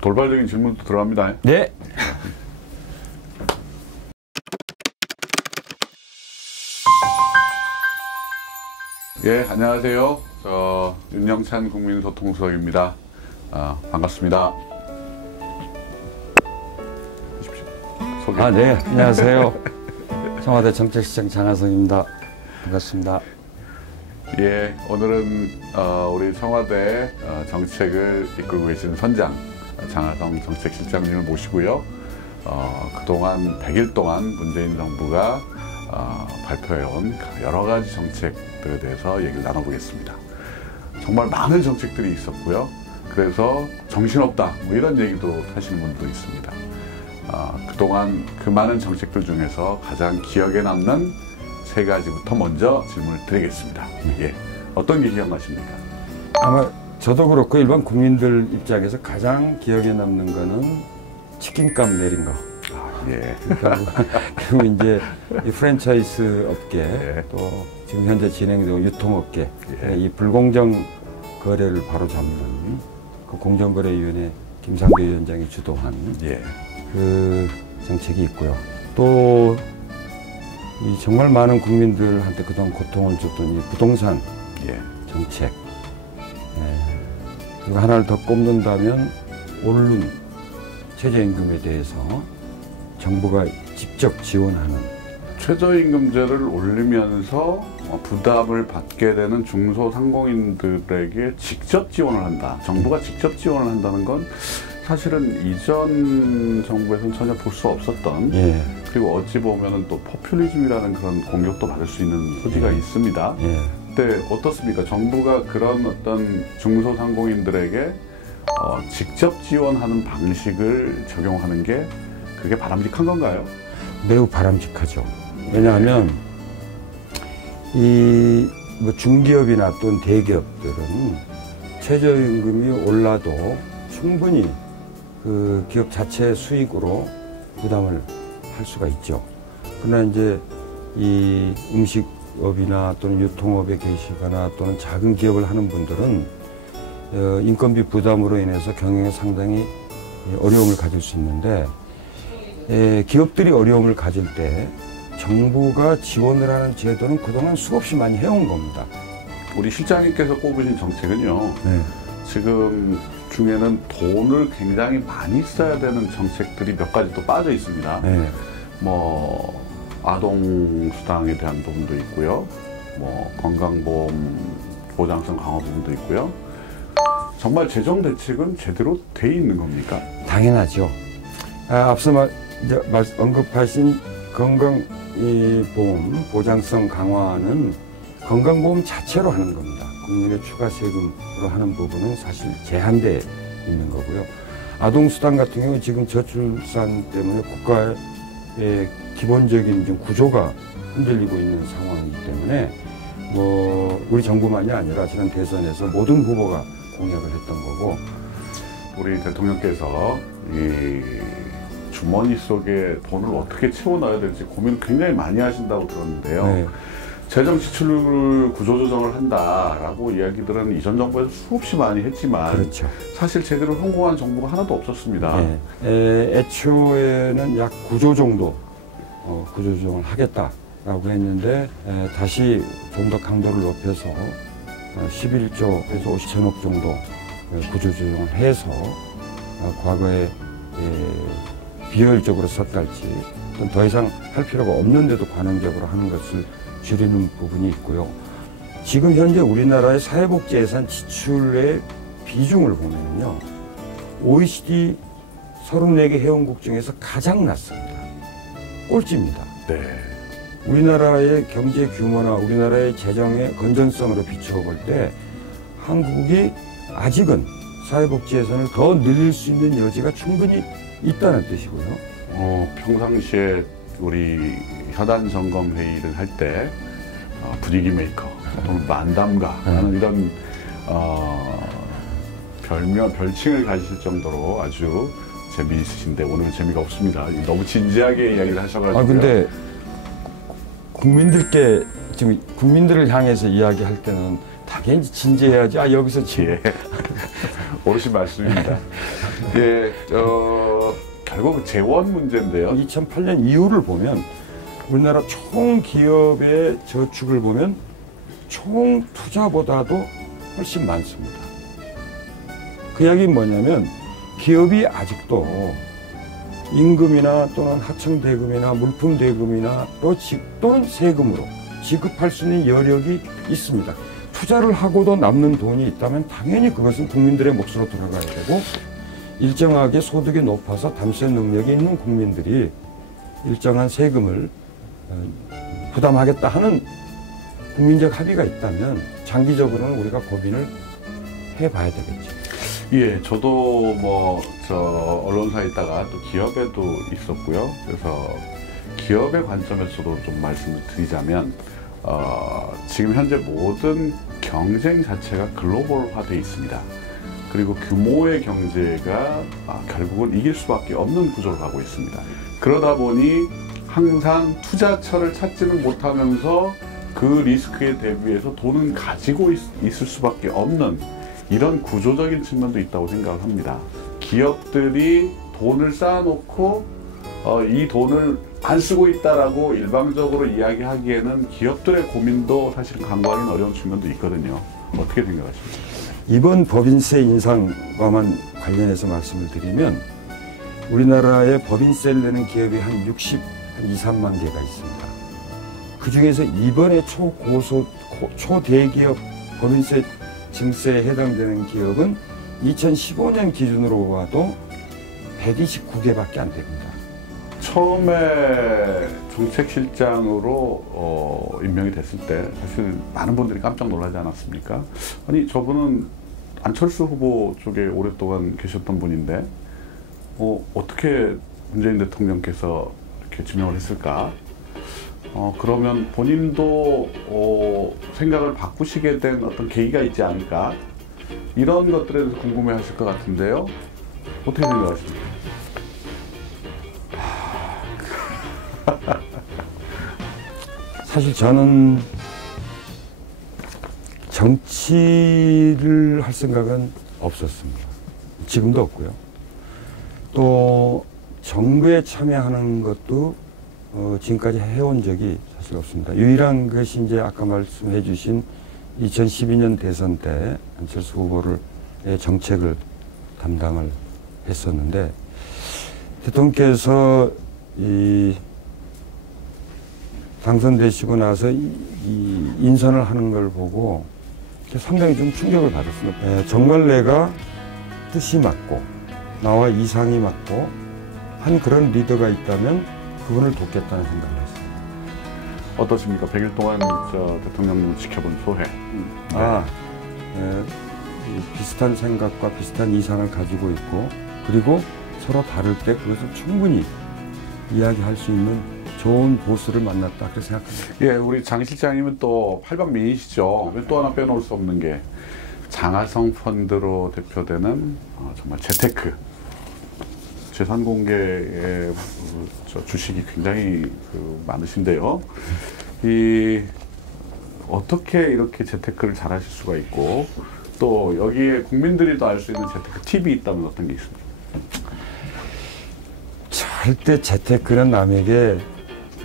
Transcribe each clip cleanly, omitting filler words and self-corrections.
돌발적인 질문도 들어갑니다. 네. 예, 안녕하세요. 저 윤영찬 국민소통수석입니다. 반갑습니다. 소개. 네, 안녕하세요. 청와대 정책실장 장하성입니다. 반갑습니다. 예, 오늘은 우리 청와대 정책을 이끌고 계시는 선장 장하성 정책실장님을 모시고요. 그동안 100일 동안 문재인 정부가 발표해온 여러 가지 정책들에 대해서 얘기를 나눠보겠습니다. 정말 많은 정책들이 있었고요. 그래서 정신없다 뭐 이런 얘기도 하시는 분도 있습니다. 그동안 그 많은 정책들 중에서 가장 기억에 남는 세 가지부터 먼저 질문을 드리겠습니다. 예, 어떤 게 기억나십니까? 아마 저도 그렇고 일반 국민들 입장에서 가장 기억에 남는 거는 치킨값 내린 거. 예. 그리고 이제 이 프랜차이즈 업계, 예. 또 지금 현재 진행되고 유통업계, 예. 이 불공정 거래를 바로잡는 그 공정거래위원회 김상배 위원장이 주도한 예. 그 정책이 있고요. 또 이 정말 많은 국민들한테 그동안 고통을 줬던 이 부동산 예. 정책. 그리고 하나를 더 꼽는다면 오른 최저임금에 대해서 정부가 직접 지원하는 최저임금제를 올리면서 부담을 받게 되는 중소상공인들에게 직접 지원을 한다. 정부가 직접 지원을 한다는 건 사실은 이전 정부에서는 전혀 볼 수 없었던, 예. 그리고 어찌 보면은 또 포퓰리즘이라는 그런 공격도 받을 수 있는 소지가 예. 있습니다. 예. 근데 어떻습니까? 정부가 그런 어떤 중소상공인들에게 직접 지원하는 방식을 적용하는 게 그게 바람직한 건가요? 매우 바람직하죠. 왜냐하면 이 뭐 중기업이나 또는 대기업들은 최저임금이 올라도 충분히 그 기업 자체 수익으로 부담을 할 수가 있죠. 그러나 이제 이 음식업이나 또는 유통업에 계시거나 또는 작은 기업을 하는 분들은 인건비 부담으로 인해서 경영에 상당히 어려움을 가질 수 있는데, 기업들이 어려움을 가질 때 정부가 지원을 하는 제도는 그동안 수없이 많이 해온 겁니다. 우리 실장님께서 꼽으신 정책은요. 네. 지금 중에는 돈을 굉장히 많이 써야 되는 정책들이 몇 가지 또 빠져 있습니다. 네. 뭐 아동수당에 대한 부분도 있고요. 뭐 건강보험 보장성 강화 부분도 있고요. 정말 재정 대책은 제대로 돼 있는 겁니까? 당연하죠. 앞서 언급하신 건강보험 보장성 강화는 건강보험 자체로 하는 겁니다. 국민의 추가 세금으로 하는 부분은 사실 제한되어 있는 거고요. 아동수당 같은 경우 지금 저출산 때문에 국가의 기본적인 좀 구조가 흔들리고 있는 상황이기 때문에 뭐 우리 정부만이 아니라 지난 대선에서 모든 후보가 공약을 했던 거고, 우리 대통령께서 이 주머니 속에 돈을 어떻게 채워 넣어야 될지 고민을 굉장히 많이 하신다고 들었는데요. 네. 재정 지출을 구조조정을 한다라고 이야기들은 이전 정부에서 수없이 많이 했지만, 그렇죠. 사실 제대로 성공한 정부가 하나도 없었습니다. 네. 애초에는 약 9조 정도 구조조정을 하겠다라고 했는데, 다시 좀 더 강도를 높여서 11조에서 50천억 정도 구조조정을 해서 과거에 비효율적으로 썼달지 더 이상 할 필요가 없는데도 관행적으로 하는 것을 줄이는 부분이 있고요. 지금 현재 우리나라의 사회복지 예산 지출의 비중을 보면요, OECD 34개 회원국 중에서 가장 낮습니다. 꼴찌입니다. 네. 우리나라의 경제 규모나 우리나라의 재정의 건전성으로 비추어 볼 때 한국이 아직은 사회복지 예산을 더 늘릴 수 있는 여지가 충분히 있다는 뜻이고요. 평상시에 우리 현안 점검 회의를 할 때 분위기 메이커 또는 만담가라는 이런 별칭을 가지실 정도로 아주 재미있으신데 오늘은 재미가 없습니다. 너무 진지하게 이야기를 하셔가지고. 근데 국민들께 지금 국민들을 향해서 이야기할 때는 당연히 진지해야지. 여기서 지금 옳으신 말씀입니다. 예, 결국 재원 문제인데요. 2008년 이후를 보면 우리나라 총 기업의 저축을 보면 총 투자보다도 훨씬 많습니다. 그 이야기는 뭐냐면 기업이 아직도 임금이나 또는 하청대금이나 물품대금이나 또는 세금으로 지급할 수 있는 여력이 있습니다. 투자를 하고도 남는 돈이 있다면 당연히 그것은 국민들의 몫으로 돌아가야 되고 일정하게 소득이 높아서 담세 능력이 있는 국민들이 일정한 세금을 부담하겠다 하는 국민적 합의가 있다면 장기적으로는 우리가 고민을 해봐야 되겠죠. 예, 저도 언론사에 있다가 또 기업에도 있었고요. 그래서 기업의 관점에서도 좀 말씀을 드리자면, 지금 현재 모든 경쟁 자체가 글로벌화되어 있습니다. 그리고 규모의 경제가 결국은 이길 수밖에 없는 구조를 가고 있습니다. 그러다 보니 항상 투자처를 찾지는 못하면서 그 리스크에 대비해서 돈은 가지고 있을 수밖에 없는 이런 구조적인 측면도 있다고 생각을 합니다. 기업들이 돈을 쌓아놓고 이 돈을 안 쓰고 있다라고 일방적으로 이야기하기에는 기업들의 고민도 사실 간과하기는 어려운 측면도 있거든요. 어떻게 생각하십니까? 이번 법인세 인상과만 관련해서 말씀을 드리면 우리나라에 법인세를 내는 기업이 한 2, 3만 개가 있습니다. 그 중에서 이번에 초대기업 법인세 증세에 해당되는 기업은 2015년 기준으로 봐도 129개밖에 안 됩니다. 처음에 정책실장으로 임명이 됐을 때 사실 많은 분들이 깜짝 놀라지 않았습니까? 아니, 저분은 안철수 후보 쪽에 오랫동안 계셨던 분인데 어떻게 문재인 대통령께서 이렇게 지명을 했을까? 그러면 본인도 생각을 바꾸시게 된 어떤 계기가 있지 않을까? 이런 것들에 대해서 궁금해 하실 것 같은데요. 어떻게 생각하십니까? 사실 저는 정치를 할 생각은 없었습니다. 지금도 없고요. 또 정부에 참여하는 것도 지금까지 해온 적이 사실 없습니다. 유일한 것이 이제 아까 말씀해 주신 2012년 대선 때 안철수 후보를 정책을 담당을 했었는데 대통령께서 당선되시고 나서 이 인선을 하는 걸 보고 상당히 좀 충격을 받았습니다. 정말 내가 뜻이 맞고 나와 이상이 맞고 한 그런 리더가 있다면 그분을 돕겠다는 생각을 했습니다. 어떠십니까? 100일 동안 대통령님을 지켜본 소회. 비슷한 생각과 비슷한 이상을 가지고 있고 그리고 서로 다를 때 그것을 충분히 이야기할 수 있는 좋은 보스를 만났다 그렇게 생각합니다. 예, 우리 장 실장님은 또 팔방미인이시죠. 또 하나 빼놓을 수 없는 게 장하성 펀드로 대표되는 정말 재테크 재산 공개의 주식이 굉장히 많으신데요. 어떻게 이렇게 재테크를 잘 하실 수가 있고 또 여기에 국민들이 더 알 수 있는 재테크 팁이 있다면 어떤 게 있습니까? 절대 재테크는 남에게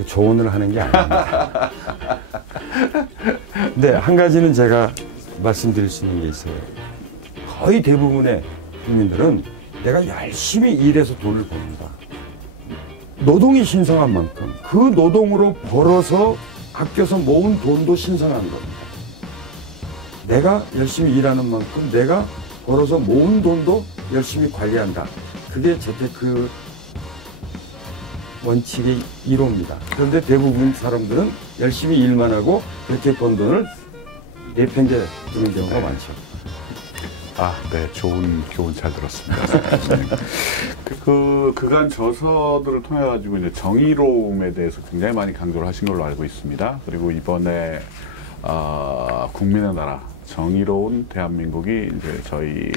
조언을 하는 게 아닙니다. 근데 한 가지는 제가 말씀드릴 수 있는 게 있어요. 거의 대부분의 국민들은 내가 열심히 일해서 돈을 버는다. 노동이 신성한 만큼 그 노동으로 벌어서 아껴서 모은 돈도 신성한 겁니다. 내가 열심히 일하는 만큼 내가 벌어서 모은 돈도 열심히 관리한다. 그게 재테크 원칙의 1호입니다. 그런데 대부분 사람들은 열심히 일만 하고 그렇게 번 돈을 내팽개 두는 경우가 많죠. 네, 좋은 교훈 잘 들었습니다. 그간 저서들을 통해 가지고 이제 정의로움에 대해서 굉장히 많이 강조를 하신 걸로 알고 있습니다. 그리고 이번에 국민의 나라 정의로운 대한민국이 이제 저희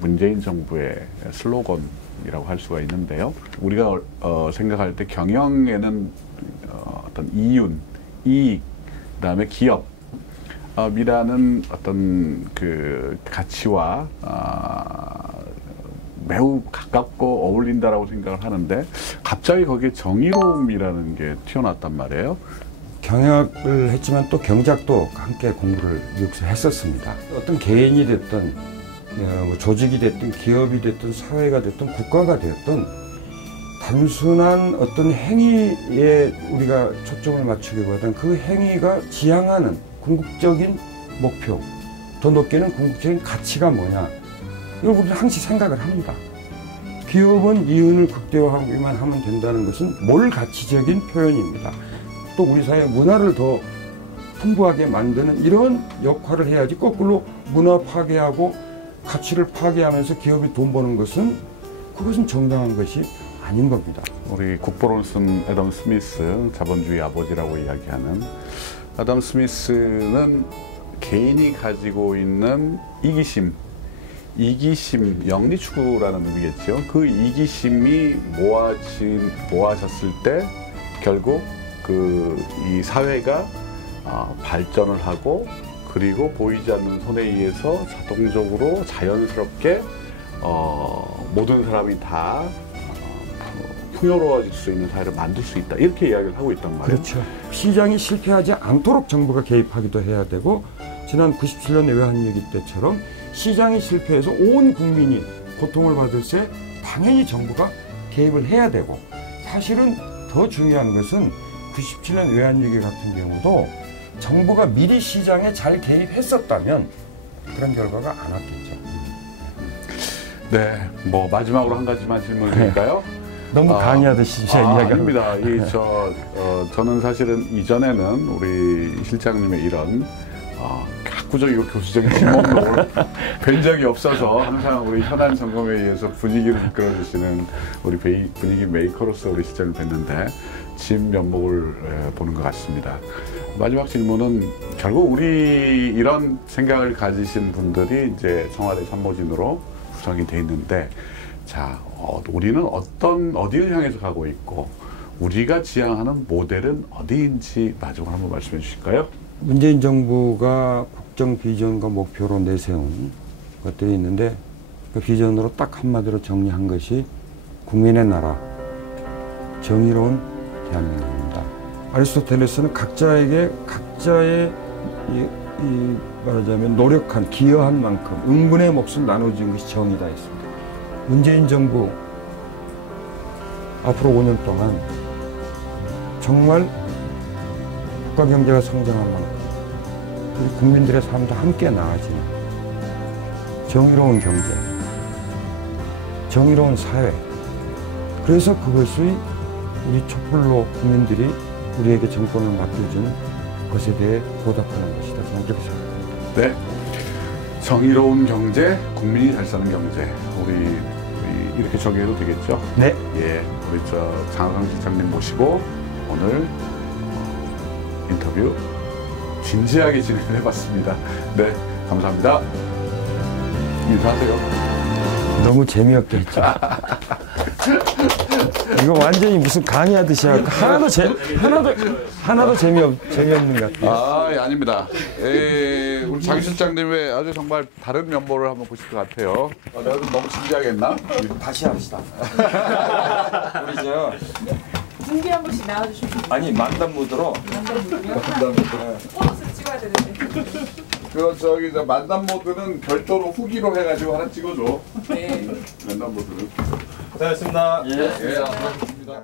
문재인 정부의 슬로건이라고 할 수가 있는데요. 우리가 생각할 때 경영에는 어떤 이윤, 이익, 그다음에 기업 미라는 어떤 그 가치와 매우 가깝고 어울린다라고 생각을 하는데 갑자기 거기에 정의로움이라는 게 튀어나왔단 말이에요. 경영학을 했지만 또 경작도 함께 공부를 미국에서 했었습니다. 어떤 개인이 됐든 뭐 조직이 됐든 기업이 됐든 사회가 됐든 국가가 됐든 단순한 어떤 행위에 우리가 초점을 맞추기보다는 그 행위가 지향하는 궁극적인 목표, 더 높게는 궁극적인 가치가 뭐냐, 이걸 우리는 항상 생각을 합니다. 기업은 이윤을 극대화하기만 하면 된다는 것은 몰가치적인 표현입니다. 또 우리 사회 문화를 더 풍부하게 만드는 이런 역할을 해야지, 거꾸로 문화 파괴하고 가치를 파괴하면서 기업이 돈 버는 것은 그것은 정당한 것이 아닌 겁니다. 우리 국보를 쓴 애덤 스미스, 자본주의 아버지라고 이야기하는 애덤 스미스는 개인이 가지고 있는 이기심, 영리추구라는 의미겠죠. 그 이기심이 모아졌을 때 결국 이 사회가 발전을 하고, 그리고 보이지 않는 손에 의해서 자동적으로 자연스럽게 모든 사람이 다 풍요로워질 수 있는 사회를 만들 수 있다, 이렇게 이야기를 하고 있단 말이에요. 그렇죠. 시장이 실패하지 않도록 정부가 개입하기도 해야 되고, 지난 97년 외환위기 때처럼 시장이 실패해서 온 국민이 고통을 받을 때 당연히 정부가 개입을 해야 되고, 사실은 더 중요한 것은 97년 외환위기 같은 경우도 정부가 미리 시장에 잘 개입했었다면 그런 결과가 안 왔겠죠. 네, 뭐 마지막으로 한 가지만 질문을 드릴까요? 너무 강의하듯이 이야기합니다. 아닙니다. 저는 사실은 이전에는 우리 실장님의 이런 학구적이고 교수적인 질문을 뵌 적이 없어서 항상 우리 현안 점검에 의해서 분위기를 이끌어주시는 우리 분위기 메이커로서 우리 실장을 뵀는데 진 면목을 보는 것 같습니다. 마지막 질문은 결국 우리 이런 생각을 가지신 분들이 이제 청와대 참모진으로 구성이 돼 있는데, 자, 우리는 어디를 향해서 가고 있고 우리가 지향하는 모델은 어디인지 마지막으로 한번 말씀해 주실까요? 문재인 정부가 국정 비전과 목표로 내세운 것들이 있는데, 그 비전으로 딱 한마디로 정리한 것이 국민의 나라, 정의로운 대한민국입니다. 아리스토텔레스는 각자의 말하자면 노력한, 기여한 만큼 응분의 몫을 나눠주는 것이 정의다 했습니다. 문재인 정부 앞으로 5년 동안 정말 국가 경제가 성장한 만큼 우리 국민들의 삶도 함께 나아지는 정의로운 경제, 정의로운 사회, 그래서 그것이 우리 촛불로 국민들이 우리에게 정권을 맡겨준 것에 대해 보답하는 것이다, 저는 그렇게 생각합니다. 네, 정의로운 경제, 국민이 잘 사는 경제, 우리 이렇게 정의해도 되겠죠? 네. 예, 우리 장하성 실장님 모시고 오늘 인터뷰 진지하게 진행을 해봤습니다. 네, 감사합니다. 인사하세요. 너무 재미없게 했죠. 이거 완전히 무슨 강의하듯이 하고 하나도 재미없는 것 같아요. 예, 아닙니다. 우리 장 실장님의 아주 정말 다른 면모를 한번 보실 것 같아요. 내가 좀 너무 진지하게 했나? 다시 합시다. 우리 중계 한 번씩 나와주시면 돼요. 아니 만담 무드로. 보너스 찍어야 되는데. 만담 모드는 별도로 후기로 해가지고 하나 찍어줘. 네. 만담 모드는. 고생하셨습니다. 예, 고맙습니다.